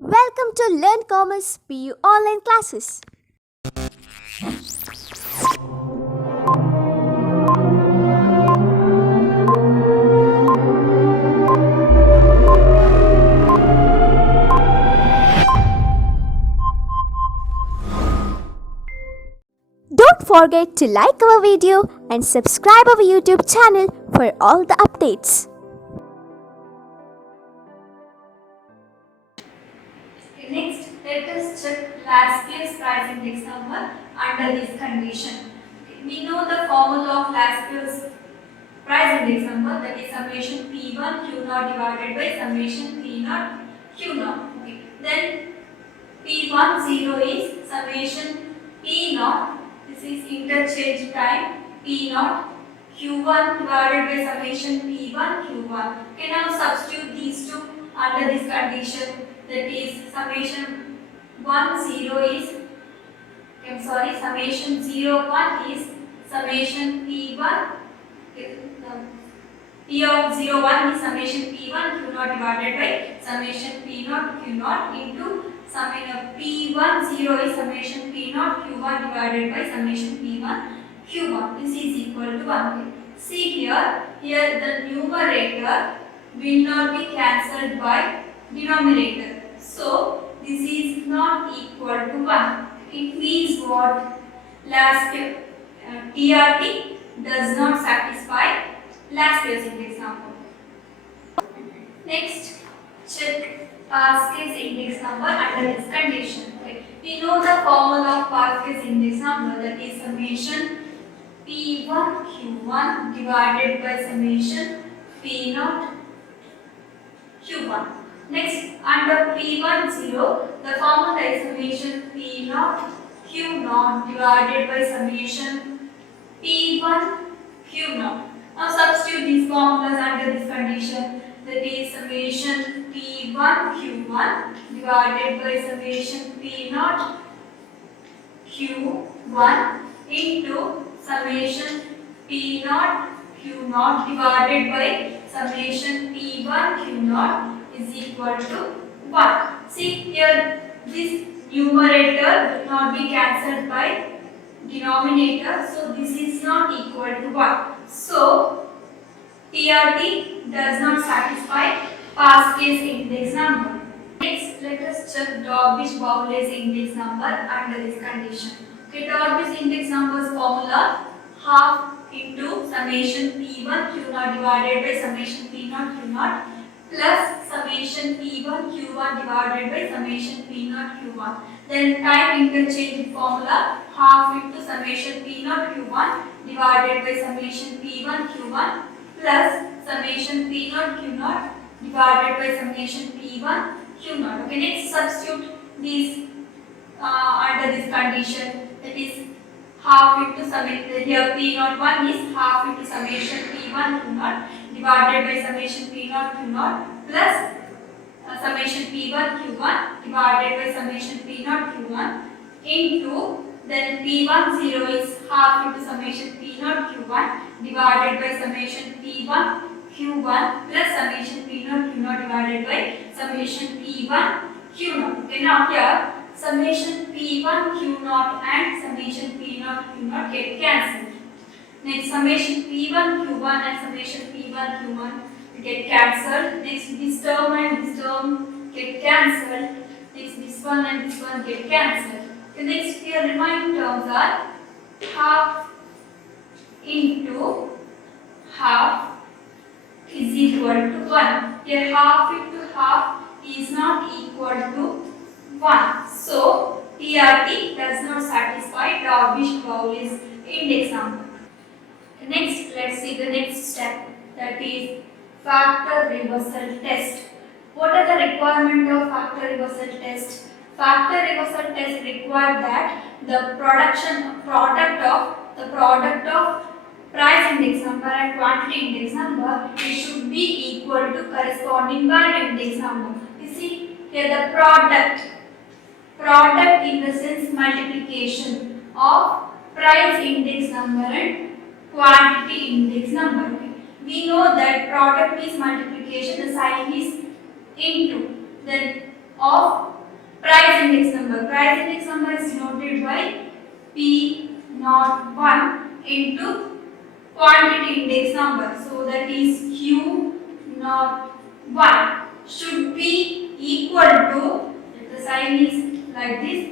Welcome to Learn Commerce PU online classes. Don't forget to like our video and subscribe our YouTube channel for all the updates. Okay, next, let us check last year's price index number under this condition. Okay, we know the formula of last year's price index number, that is summation P1 Q 0 divided by summation P 0 Q 0. Okay. Then P1 0 is summation P 0. This is interchange time P 0 Q1 divided by summation P1 Q1. Okay, now substitute these two under this condition, that is summation 1 0 is, summation 0 1 is summation P1. P of 0 1 is summation P1 Q 0 divided by summation P 0 Q 0 into summation P1 0 is summation P 0 Q1 divided by summation P1 Q1. This is equal to 1. See here the numerator will not be cancelled by denominator. So this is not equal to 1. It means what? Last TRT does not satisfy last year's index number. Next, check past case index number under this condition. Okay. We know the formula of past case index number, that is summation P1 Q1 divided by summation P0 Q1. Next, under P1 0, the formula is summation P0 Q0 divided by summation P1 Q0. Now substitute these formulas under this condition, that is summation P1 Q1 divided by summation P0 Q1 into summation P0 Q0 divided by summation P1 Q0 is equal to 1. See here, this numerator will not be cancelled by denominator, so this is not equal to 1. So TRT does not satisfy past case index number. Next, let us check Dawkins-Bowles index number under this condition. Okay, Dawkins index number's formula half into summation P1 Q0 divided by summation P0 Q0 plus summation P1 Q1 divided by summation P0 Q1. Then type interchange formula half into summation P0 Q1 divided by summation P1 Q1 plus summation P0 Q0 divided by summation P1 Q0. Okay, next substitute these under this condition, that is half into summation, here P0 1 is half into summation P1 Q0 divided by summation P0 Q0 plus summation P1 Q1 divided by summation P0 Q1 into, then P1 0 is half into summation P0 Q1 divided by summation P1 Q1 plus summation P0 Q0 divided by summation P1 Q0. Okay, now here summation P1 Q0 and summation P0 Q0 get cancelled. Next, summation P1 Q1 and summation P1 Q1 get cancelled. Next, this term and this term get cancelled. Next, this one and this one get cancelled. The next here remaining terms are half into half is equal to 1. Here half into half is not equal to 1. So TRT does not satisfy Dawkins-Bowles index number. Next, let's see the next step, that is factor reversal test. What are the requirement of factor reversal test? Factor reversal test require that the product of price index number and quantity index number, it should be equal to corresponding value index number. You see here the product in the sense multiplication of price index number and quantity index number. We know that product is multiplication, the sign is into, then of price index number. Price index number is denoted by P01 into quantity index number. So that is Q01 should be equal to, the sign is like this,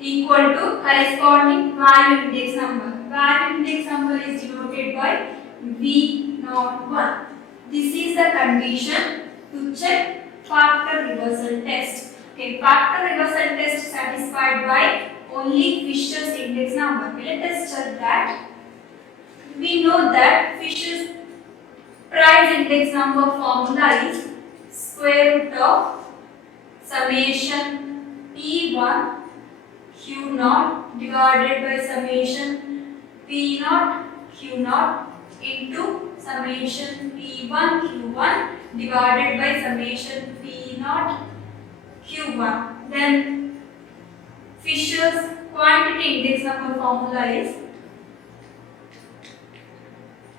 equal to corresponding value index number. Value index number is denoted by V01. This is the condition to check factor reversal test. Okay, factor reversal test satisfied by only Fisher's index number. Okay, let us check that. We know that Fisher's price index number formula is square root of summation P1 Q0 divided by summation P0 Q0 into summation P1 Q1 divided by summation P0 Q1. Then Fisher's quantity index number formula is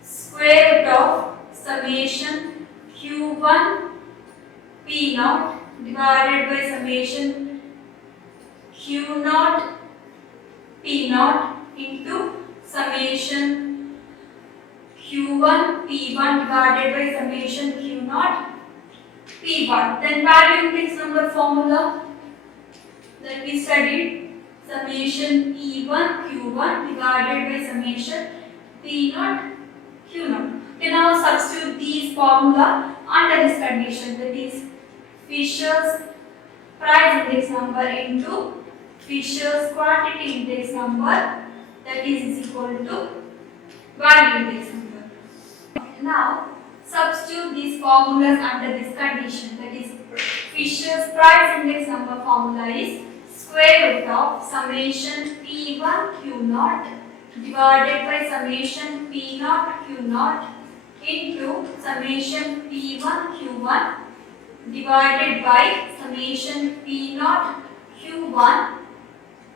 square root of summation Q1 P0 divided by summation Q0 P0 into summation Q1 P1 divided by summation Q0 P1. Then value index number formula that we studied, summation P1 Q1 divided by summation P0 Q0. Okay, now substitute these formula under this condition, that is Fisher's price index number into Fisher's quantity index number, that is equal to value index number. Okay, now substitute these formulas under this condition, that is Fisher's price index number formula is square root of summation P1 Q0 divided by summation P0 Q0 into summation P1 Q1 divided by summation P0 Q1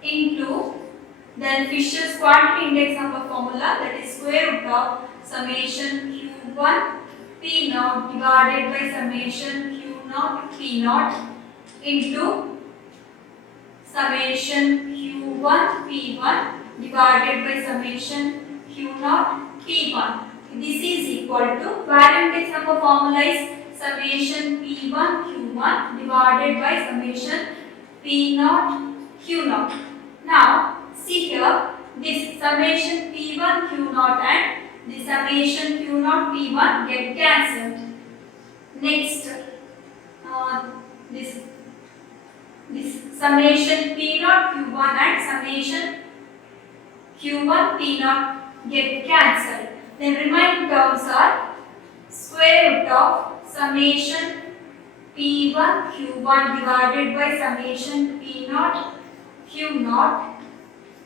into then Fisher's quantity index number formula, that is square root of summation Q1 P0 divided by summation Q0 P0 into summation Q1 P1 divided by summation Q0 P1. This is equal to value index number formula is summation P1 Q1 divided by summation P0 Q0. Now see here, this summation P1 Q0 and the summation Q0 P1 get cancelled. Next, this summation P0 Q1 and summation Q1 P0 get cancelled. Then remaining terms are square root of summation P1 Q1 divided by summation P0 Q0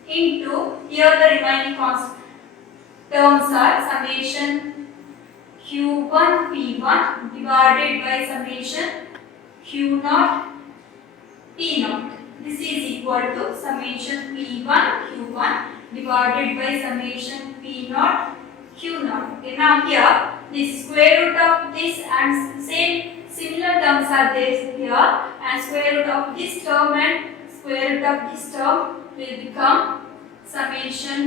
into, here the remaining terms are summation Q1 P1 divided by summation Q0 P0. This is equal to summation P1 Q1 divided by summation P0 Q0. Okay, now here the square root of this and similar terms are there here, and square root of this term and square root of this term will become summation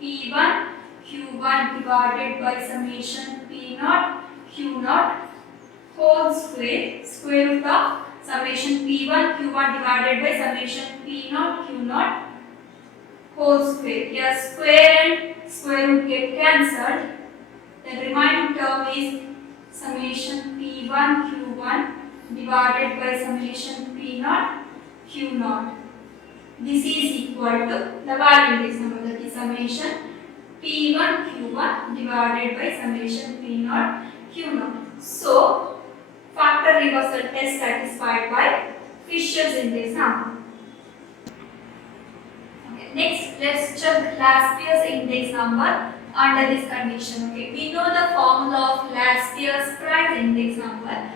P1 Q1 divided by summation P0 Q0 whole square root of summation P1 Q1 divided by summation P0 Q0 whole square. Here square and square root get cancelled. The remaining term is summation P1 Q1 divided by summation P0 Q0. This is equal to the value index number, that is summation P1 Q1 divided by summation P0 Q0. So factor reversal test satisfied by Fisher's index number. Okay, next let's check Laspeyres index number under this condition. Okay, we know the formula of Laspeyres price index number,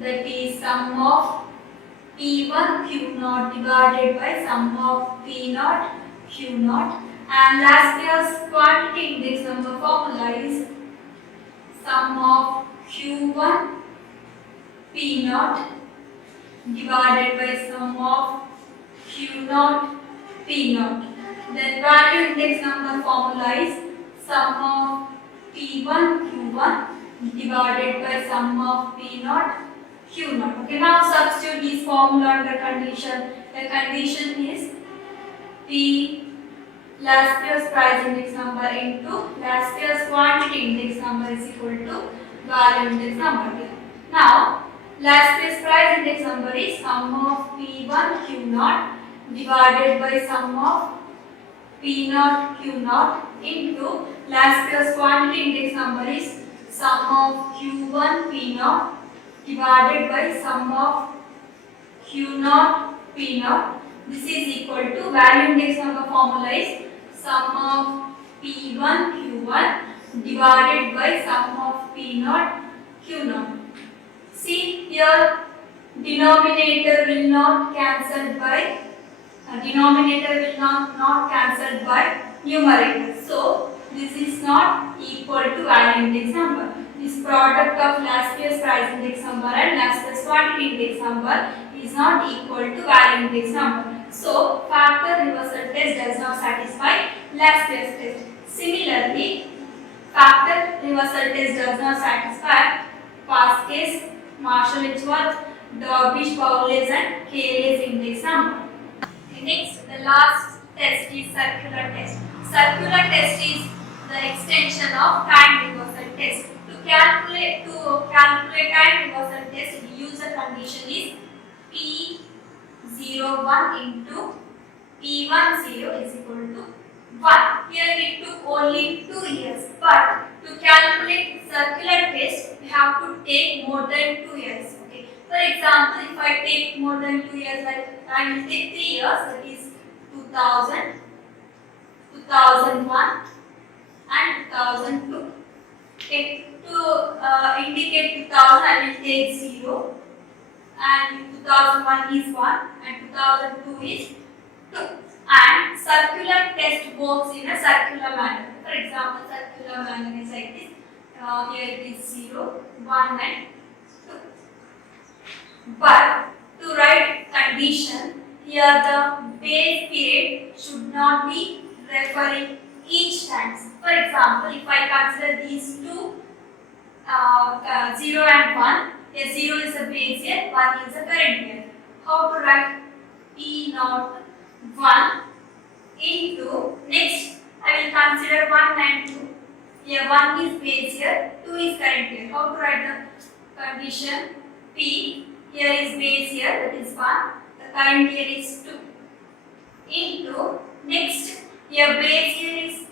that is sum of P1 Q0 divided by sum of P0 Q0, and Laspeyres quantity index number formula is sum of Q1 P0 divided by sum of Q naught P naught. Then value index number formula is sum of P1 Q1 divided by sum of P naught Q naught. Okay, now substitute this formula under condition. The condition is P last year's price index number into last year's quantity index number is equal to value index number. Now, last year's price index number is sum of P1 Q naught divided by sum of P naught Q naught into last year's quantity index number is sum of Q1 P naught divided by sum of Q naught P naught. This is equal to value index number formula is sum of P1 Q1 divided by sum of P naught Q naught. See here, denominator will not cancel by numerator. So this is not equal to value index number. This product of last year's price index number and last year's quantity index number is not equal to value index number. So factor reversal test does not satisfy last year's test. Similarly, factor reversal test does not satisfy Pasquez, Marshall-Edgeworth, Dorbish-Bowles and Cayley's index number. Next, the last test is circular test. Circular test is the extension of time reversal test. To calculate time reversal test, we use the condition is P01 into P10 is equal to 1. Here we took only 2 years, but to calculate circular test, we have to take more than 2 years. Okay. For example, if I take more than 2 years, like I will take 3 years, that is 2000, 2001 and 2002. Okay. To indicate 2000, I will take 0 and 2001 is 1 and 2002 is 2. And circular test works in a circular manner. For example, circular manner is like this. Here it is 0, 1 and 2. But to write condition, here the base period should not be referring each time. For example, if I consider these two 0 and 1, here 0 is a base year, 1 is a current year. How to write P naught 1 into, next I will consider 1 and 2. Here 1 is base year, 2 is current year. How to write the condition? P, here is base year, that is 1, the current year is 2. Into, next, here base year is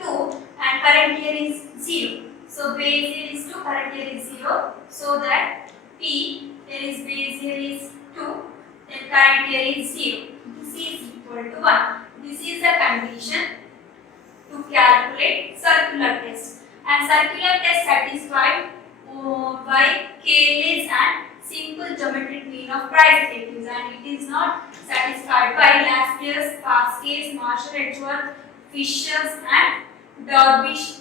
2 and current year is 0. So base year is 2, current year is 0. So that P, here is base year is 2, then current year is 0. This is equal to 1. This is the condition to calculate circular test. And circular test satisfied by Cayley's and simple geometric mean of price relatives, and it is not satisfied by last year's Pasquez, Marshall-Edgeworth, Fisher's and Dorbish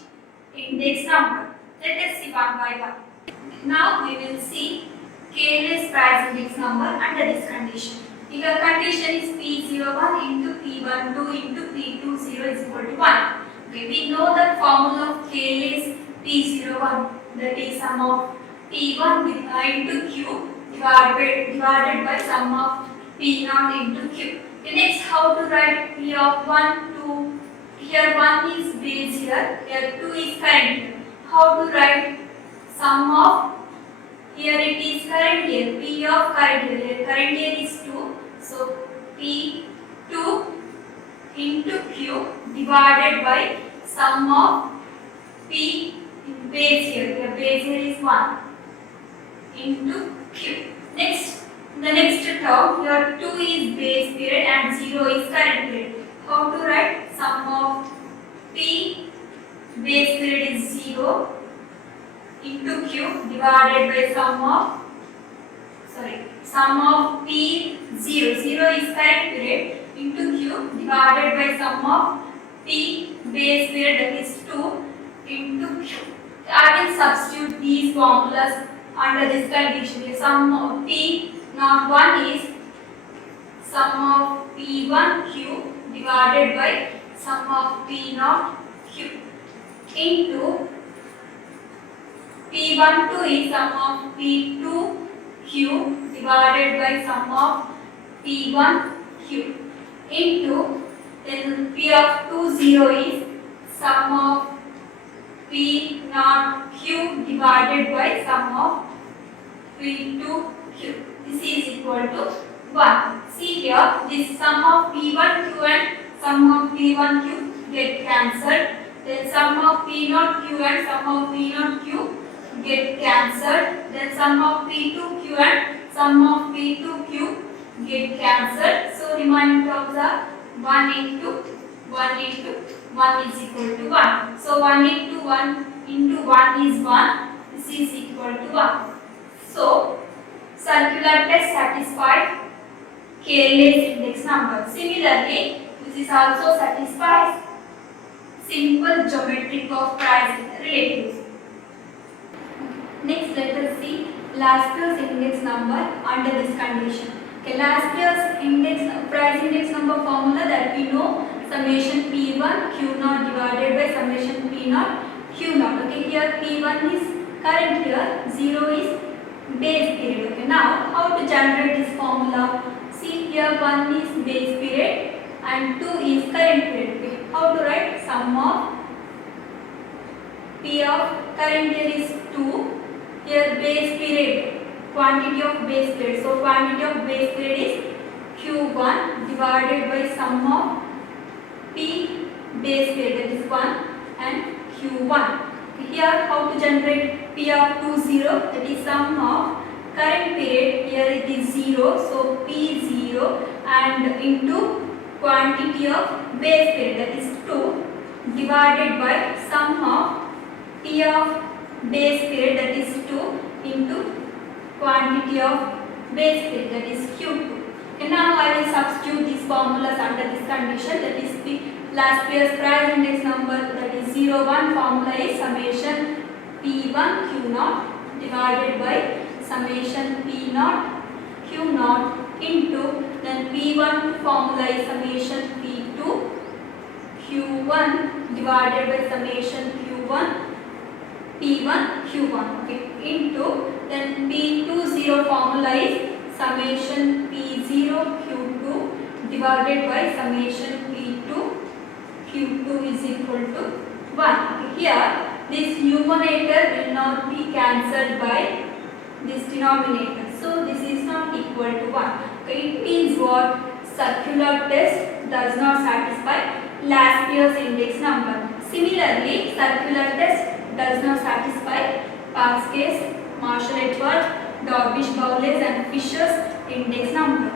index number. Let us see one by one. Now we will see Cayley's price index number under this condition. Here condition is P01 into P12 into P20 is equal to 1. Okay, we know the formula of Cayley's P01, that is sum of P1 into Q divided by sum of P0 into Q. Okay, next, how to write P of 1, 2. Here 1 is base year, here 2 is current year. How to write sum of, here it is current year, P of current year, current year is 2. So P2 into Q divided by sum of P in base year, the base year is 1 into Q. Next, the next term, here 2 is base period and 0 is current period. How to write sum of P base period is 0 into Q divided by sum of P0, 0 is current period into Q divided by sum of P base period, that is 2 into Q. I will substitute these formulas under this condition. Sum of P naught 1 is sum of P1Q divided by sum of P0Q into P12 is sum of P2Q divided by sum of P1Q into then P of 20 is sum of P0Q divided by sum of P2Q. This is equal to 1. See here, this sum of P1Q and sum of P1Q get cancelled. Then sum of P0Q and sum of P0Q get cancelled. Then sum of P2Q and sum of P2Q get cancelled. So remaining terms are 1 into 1 into 1 is equal to 1. So 1 into 1 is 1. This is equal to 1. So circular test satisfied Cayley's index number. Similarly, this is also satisfies simple geometric of price relatives. Next, let us see last year's index number under this condition. Okay, last year's price index number formula that we know, summation P1 Q0 divided by summation P0 Q0. Okay, here P1 is current year, 0 is base period. Okay, now how to generate this formula? See here, 1 is base period and 2 is current period. Okay, how to write? Sum of P of current year is 2. Here base period, quantity of base period. So quantity of base period is Q1 divided by sum of P base period, that is 1, and Q1. Here how to generate P of 20, that is sum of current period, here it is 0, so P0 and into quantity of base period, that is 2, divided by sum of P of base period, that is 2, into quantity of base period, that is Q2. And now I will substitute these formulas under this condition, that is the last year's price index number, that is 01 formula is summation P1 Q0 divided by summation P0 Q0 into then P1 formula is summation P2 Q1 divided by summation Q1 P1 Q1, okay, into then P20 formula is summation P0 Q2 divided by summation P2 Q2 is equal to 1. Okay, here this numerator will not be cancelled by this denominator, so this is not equal to 1. Okay, it means what? Circular test does not satisfy last year's index number. Similarly, circular test does not satisfy Parskes, Marshall Edwards, Dorbish Bowles and Fisher's index number.